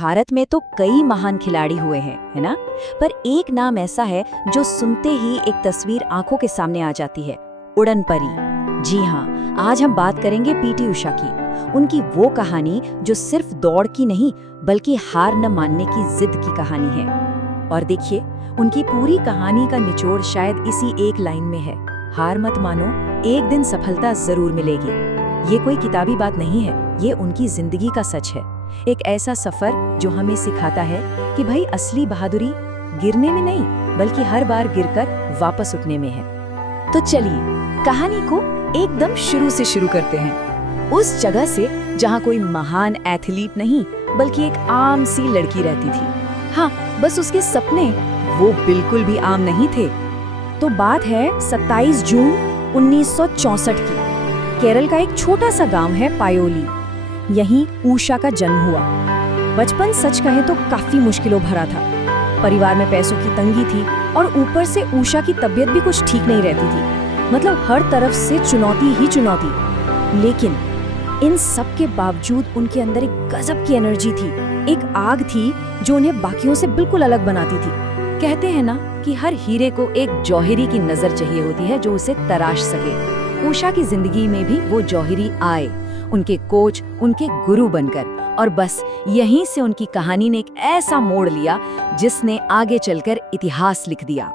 भारत में तो कई महान खिलाड़ी हुए हैं, है ना? पर एक नाम ऐसा है जो सुनते ही एक तस्वीर आंखों के सामने आ जाती है, उड़न परी। जी हाँ, आज हम बात करेंगे पीटी उषा की। उनकी वो कहानी जो सिर्फ दौड़ की नहीं बल्कि हार न मानने की जिद की कहानी है। और देखिए, उनकी पूरी कहानी का निचोड़ शायद इसी एक लाइन में है, हार मत मानो, एक दिन सफलता जरूर मिलेगी। ये कोई किताबी बात नहीं है, ये उनकी जिंदगी का सच है। एक ऐसा सफर जो हमें सिखाता है कि भाई असली बहादुरी गिरने में नहीं बल्कि हर बार गिरकर वापस उठने में है। तो चलिए कहानी को एकदम शुरू से शुरू करते हैं, उस जगह से जहाँ कोई महान एथलीट नहीं बल्कि एक आम सी लड़की रहती थी। हाँ, बस उसके सपने वो बिल्कुल भी आम नहीं थे। तो बात है 27 जून 1964 की। केरल का एक छोटा सा गांव है पायोली। यहीं उषा का जन्म हुआ। बचपन सच कहें तो काफी मुश्किलों भरा था। परिवार में पैसों की तंगी थी और ऊपर से उषा की तबीयत भी कुछ ठीक नहीं रहती थी। मतलब हर तरफ से चुनौती ही चुनौती। लेकिन इन सब के बावजूद उनके अंदर एक गजब की एनर्जी थी, एक आग थी जो उन्हें बाकियों से बिल्कुल अलग बनाती थी। कहते हैं ना कि हर हीरे को एक जौहरी की नजर चाहिए होती है जो उसे तराश सके। उषा की जिंदगी में भी वो जौहरी आए, उनके कोच, उनके गुरु बनकर। और बस यहीं से उनकी कहानी ने एक ऐसा मोड़ लिया जिसने आगे चलकर इतिहास लिख दिया।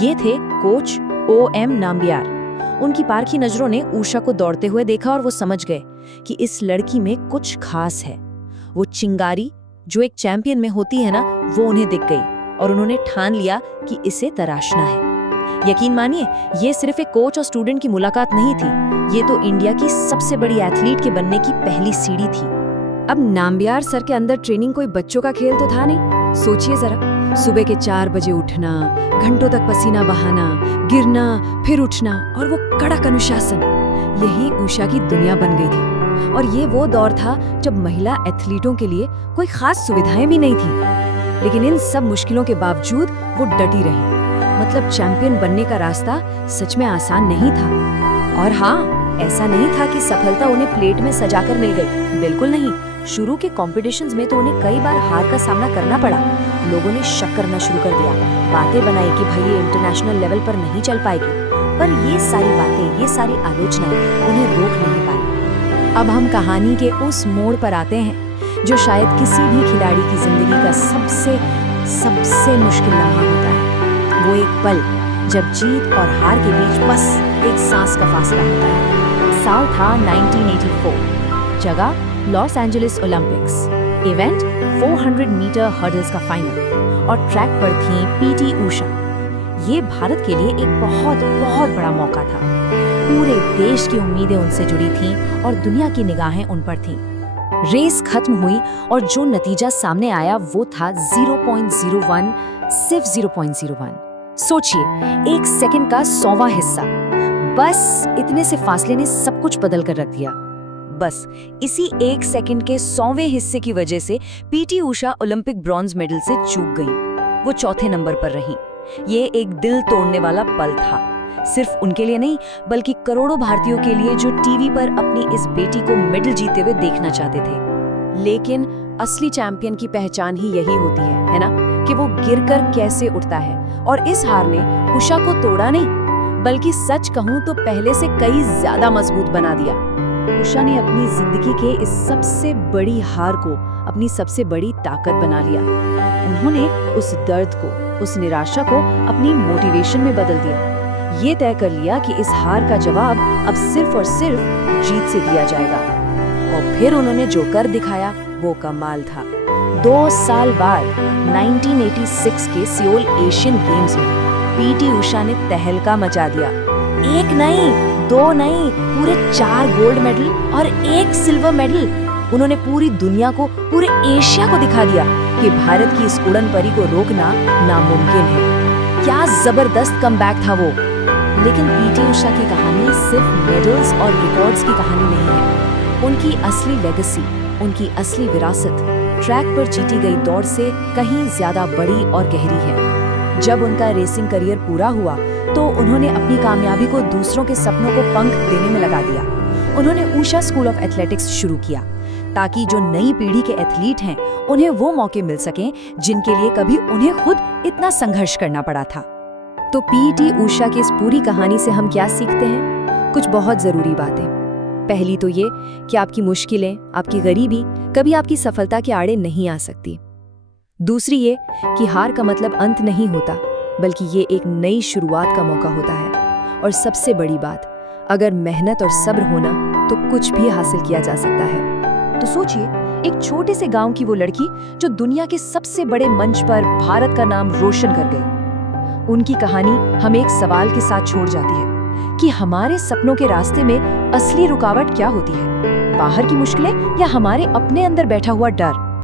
ये थे कोच OM नाम्बियार। उनकी पारखी नजरों ने उषा को दौड़ते हुए देखा और वो समझ गए कि इस लड़की में कुछ खास है। वो चिंगारी जो एक चैंपियन में होती है ना, वो उन्हें दिख गई और उन्होंने ठान लिया कि इसे तराशना है। यकीन मानिए, ये सिर्फ एक कोच और स्टूडेंट की मुलाकात नहीं थी, ये तो इंडिया की सबसे बड़ी एथलीट के बनने की पहली सीढ़ी थी। अब नाम्बियार सर के अंदर ट्रेनिंग कोई बच्चों का खेल तो था नहीं। सोचिए जरा, सुबह के 4 बजे उठना, घंटों तक पसीना बहाना, गिरना, फिर उठना और वो कड़क अनुशासन, यही उषा की दुनिया बन गई थी। और ये वो दौर था जब महिला एथलीटों के लिए कोई खास सुविधाएं भी नहीं थी। लेकिन इन सब मुश्किलों के बावजूद वो डटी रही। मतलब चैंपियन बनने का रास्ता सच में आसान नहीं था। और हाँ, ऐसा नहीं था कि सफलता उन्हें प्लेट में सजाकर मिल गई, बिल्कुल नहीं। शुरू के कॉम्पिटिशन्स में तो उन्हें कई बार हार का सामना करना पड़ा। लोगों ने शक करना शुरू कर दिया, बातें बनाई कि भाई ये इंटरनेशनल लेवल पर नहीं चल पाएगी। पर ये सारी बातें, ये सारी आलोचनाएं उन्हें रोक नहीं पाई। अब हम कहानी के उस मोड़ पर आते हैं जो शायद किसी भी खिलाड़ी की जिंदगी का सबसे मुश्किल लम्हा होता है। वो एक पल जब जीत और हार के बीच बस एक सांस का फासला होता है। साल था 1984, जगह Los Angeles Olympics. Event 400 metre hurdles का फाइनल और ट्रैक पर थी पीटी उषा। ये भारत के लिए एक बहुत बड़ा मौका था। पूरे देश की उम्मीदें उनसे जुड़ी थीं और दुनिया की निगाहें उन पर थीं। रेस खत्म हुई और जो नतीजा सामने आया वो था 0.01, सिर्फ 0.01। सोचिए, 1 सेकंड का 100वां हिस्सा। बस इतने से फासले ने सब कुछ बदल कर रख दिया। बस इसी 1 सेकंड के 100वें हिस्से की वजह से PT Usha Olympic bronze medal से चूक गई। वो चौथे नंबर पर रही। ये एक दिल तोड़ने वाला पल था, सिर्फ उनके लिए नहीं बल्कि करोड़ों भारतीयों के लिए जो टीवी पर अपनी इस बेटी को मेडल जीते हुए देखना चाहते थे। लेकिन असली चैंपियन की पहचान ही यही होती है ना, कि वो गिरकर कैसे उठता है। और इस हार ने उषा को तोड़ा नहीं बल्कि सच कहूं तो पहले से कई ज्यादा मजबूत बना दिया। उषा ने अपनी जिंदगी के इस सबसे बड़ी हार को अपनी सबसे बड़ी ताकत बना लिया। उन्होंने उस दर्द को, उस निराशा को अपनी मोटिवेशन में बदल दिया। ये तय कर लिया कि इस हार का जवाब अब सिर्फ और सिर्फ जीत से दिया जाएगा। और फिर उन्होंने जो कर दिखाया वो कमाल था। 2 साल बाद 1986 के सियोल एशियन गेम्स में पीटी उषा ने तहलका मचा दिया। 1 नहीं, 2 नहीं, पूरे 4 गोल्ड मेडल और 1 सिल्वर मेडल। उन्होंने पूरी दुनिया को, पूरे एशिया को दिखा दिया कि भारत की इस उड़न परी को रोकना नामुमकिन है। क्या जबरदस्त कमबैक था वो। लेकिन पीटी उषा की कहानी सिर्फ मेडल्स और रिकॉर्ड्स की कहानी नहीं है। उनकी असली लेगेसी, उनकी असली विरासत ट्रैक पर जीती गई दौड़ से कहीं ज्यादा बड़ी और गहरी है। जब उनका रेसिंग करियर पूरा हुआ तो उन्होंने अपनी कामयाबी को दूसरों के सपनों को पंख देने में लगा दिया। उन्होंने उषा स्कूल ऑफ एथलेटिक्स शुरू किया, ताकि जो नई पीढ़ी के एथलीट हैं उन्हें वो मौके मिल सकें जिनके लिए कभी उन्हें खुद इतना संघर्ष करना पड़ा था। तो पीटी उषा की इस पूरी कहानी से हम क्या सीखते हैं? कुछ बहुत ज़रूरी बातें। पहली तो ये कि आपकी मुश्किलें, आपकी गरीबी कभी आपकी सफलता के आड़े नहीं आ सकती। दूसरी ये कि हार का मतलब अंत नहीं होता, बल्कि ये एक नई शुरुआत का मौका होता है। और सबसे बड़ी बात, अगर मेहनत और सब्र होना तो कुछ भी हासिल किया जा सकता है। तो सोचिए, एक छोटे से गांव की वो लड़की जो दुनिया के सबसे बड़े मंच पर भारत का नाम रोशन कर गई। उनकी कहानी हमें एक सवाल के साथ छोड़ जाती है कि हमारे सपनों के रास्ते में असली रुकावट क्या होती है, बाहर की मुश्किलें या हमारे अपने अंदर बैठा हुआ डर।